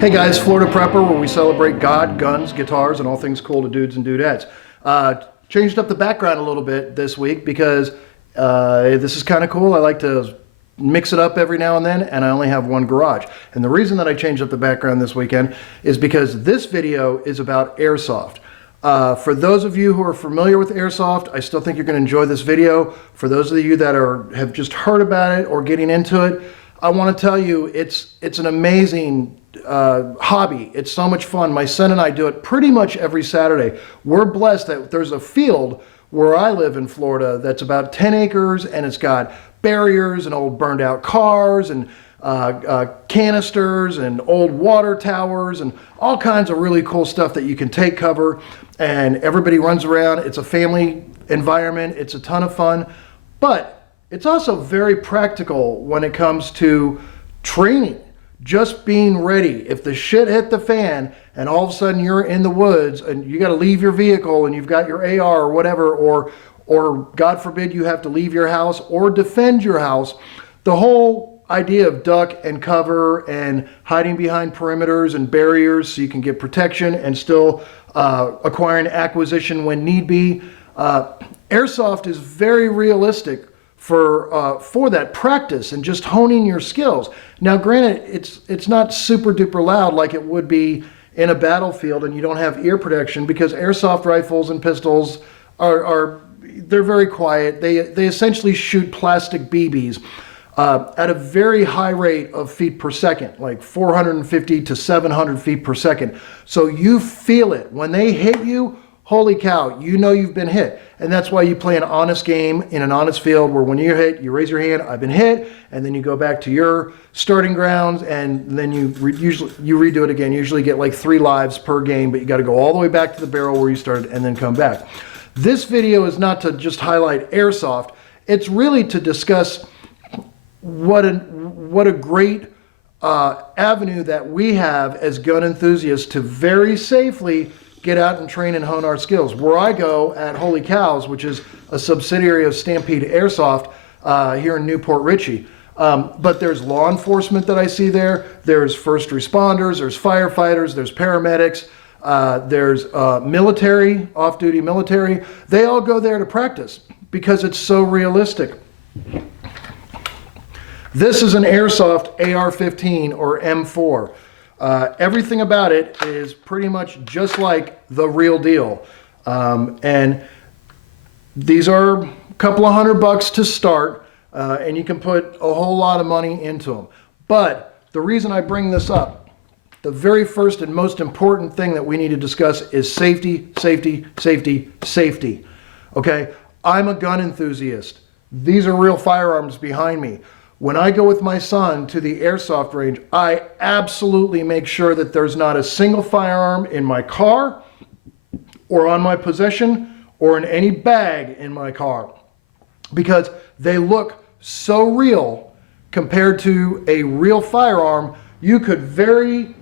Hey guys, Florida Prepper, where we celebrate God, guns, guitars, and all things cool to dudes and dudettes. Changed up the background a little bit this week because this is kind of cool. I like to mix it up every now and then, and I only have one garage. And the reason that I changed up the background this weekend is because this video is about Airsoft. For those of you who are familiar with Airsoft, I still think you're going to enjoy this video. For those of you that have just heard about it or getting into it, I want to tell you it's an amazing hobby. It's so much fun. My son and I do it pretty much every Saturday. We're blessed that there's a field where I live in Florida that's about 10 acres, and it's got barriers and old burned out cars and canisters and old water towers and all kinds of really cool stuff that you can take cover, and everybody runs around. It's a family environment. It's a ton of fun, but it's also very practical when it comes to training. Just being ready. If the shit hit the fan and all of a sudden you're in the woods and you got to leave your vehicle and you've got your AR or whatever, or God forbid you have to leave your house or defend your house, the whole idea of duck and cover and hiding behind perimeters and barriers so you can get protection and still acquiring acquisition when need be. Airsoft is very realistic for that practice and just honing your skills. Now, granted, it's not super duper loud like it would be in a battlefield, and you don't have ear protection because airsoft rifles and pistols they're very quiet. They essentially shoot plastic BBs at a very high rate of feet per second, like 450 to 700 feet per second. So you feel it when they hit you. Holy cow, you know you've been hit. And that's why you play an honest game in an honest field where when you're hit, you raise your hand, I've been hit, and then you go back to your starting grounds, and then you redo it again. You usually get like 3 lives per game, but you got to go all the way back to the barrel where you started and then come back. This video is not to just highlight Airsoft. It's really to discuss what a great avenue that we have as gun enthusiasts to very safely get out and train and hone our skills. Where I go at Holy Cows, which is a subsidiary of Stampede Airsoft here in Newport Richey. But there's law enforcement that I see there. There's first responders, there's firefighters, there's paramedics, there's military, off-duty military. They all go there to practice because it's so realistic. This is an Airsoft AR-15 or M4. Everything about it is pretty much just like the real deal. And these are a couple of $100 to start, and you can put a whole lot of money into them. But the reason I bring this up, the very first and most important thing that we need to discuss is safety, safety, safety, safety. Okay? I'm a gun enthusiast. These are real firearms behind me. When I go with my son to the airsoft range, I absolutely make sure that there's not a single firearm in my car or on my possession or in any bag in my car, because they look so real compared to a real firearm. You could very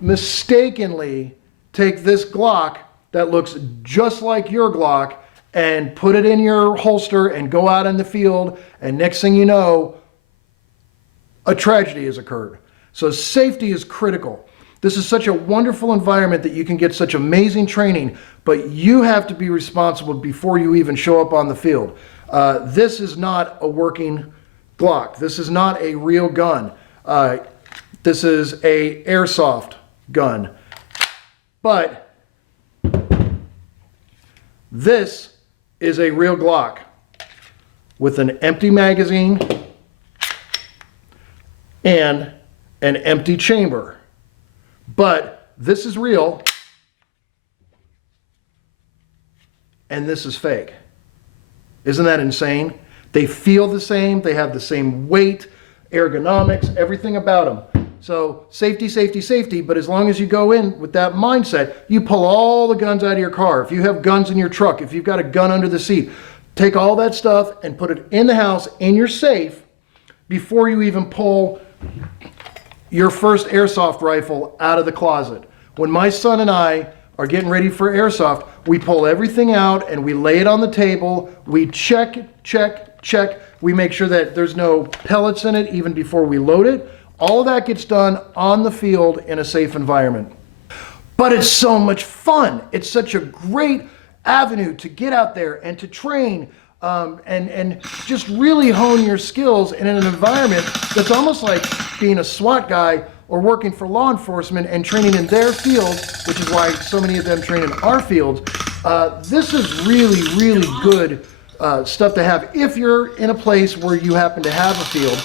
mistakenly take this Glock that looks just like your Glock and put it in your holster and go out in the field, and next thing you know, a tragedy has occurred. So safety is critical. This is such a wonderful environment that you can get such amazing training, but you have to be responsible before you even show up on the field. This is not a working Glock. This is not a real gun. This is a airsoft gun. But this is a real Glock with an empty magazine and an empty chamber. But this is real, and this is fake. Isn't that insane? They feel the same, they have the same weight, ergonomics, everything about them. So safety, safety, safety, but as long as you go in with that mindset, you pull all the guns out of your car. If you have guns in your truck, if you've got a gun under the seat, take all that stuff and put it in the house, in your safe, before you even pull your first airsoft rifle out of the closet. When my son and I are getting ready for airsoft, we pull everything out and we lay it on the table. We check. We make sure that there's no pellets in it even before we load it. All of that gets done on the field in a safe environment. But it's so much fun. It's such a great avenue to get out there and to train and just really hone your skills in an environment that's almost like being a SWAT guy or working for law enforcement and training in their field, which is why so many of them train in our field. This is really, really good stuff to have if you're in a place where you happen to have a field.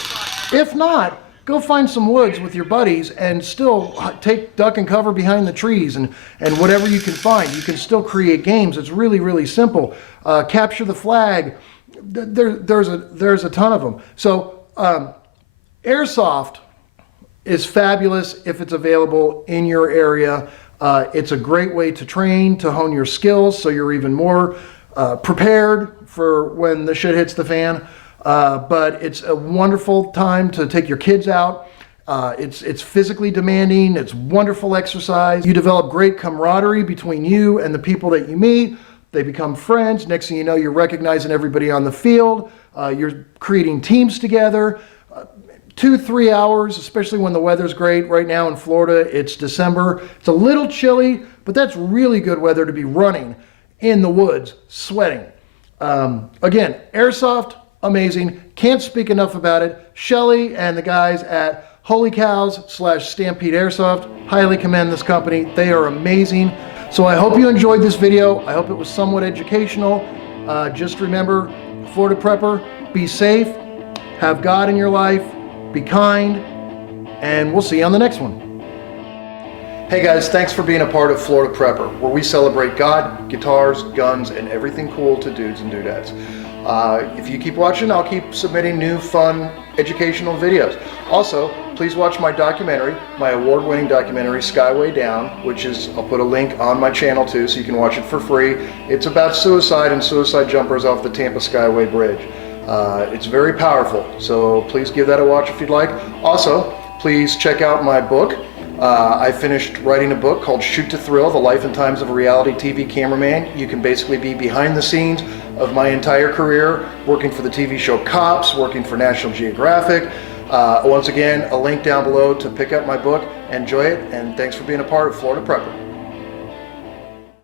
If not, go find some woods with your buddies and still take duck and cover behind the trees and whatever you can find. You can still create games. It's really, really simple. Capture the flag. There's a ton of them. So Airsoft is fabulous if it's available in your area. It's a great way to train, to hone your skills so you're even more prepared for when the shit hits the fan. But it's a wonderful time to take your kids out. It's physically demanding. It's wonderful exercise. You develop great camaraderie between you and the people that you meet. They become friends. Next thing you know, you're recognizing everybody on the field. You're creating teams together. 2-3 hours, especially when the weather's great. Right now in Florida, it's December. It's a little chilly, but that's really good weather to be running in the woods, sweating. Again, Airsoft, amazing. Can't speak enough about it. Shelly and the guys at Holy Cows/Stampede Airsoft, highly commend this company. They are amazing. So I hope you enjoyed this video. I hope it was somewhat educational. Just remember, Florida Prepper, be safe, have God in your life, be kind, and we'll see you on the next one. Hey guys, thanks for being a part of Florida Prepper, where we celebrate God, guitars, guns, and everything cool to dudes and dudettes. If you keep watching, I'll keep submitting new, fun, educational videos. Also, please watch my documentary, my award-winning documentary, Skyway Down, which is, I'll put a link on my channel too, so you can watch it for free. It's about suicide and suicide jumpers off the Tampa Skyway Bridge. It's very powerful, so please give that a watch if you'd like. Also, please check out my book. I finished writing a book called Shoot to Thrill, The Life and Times of a Reality TV Cameraman. You can basically be behind the scenes of my entire career, working for the TV show Cops, working for National Geographic. Once again, a link down below to pick up my book. Enjoy it, and thanks for being a part of Florida Prepper.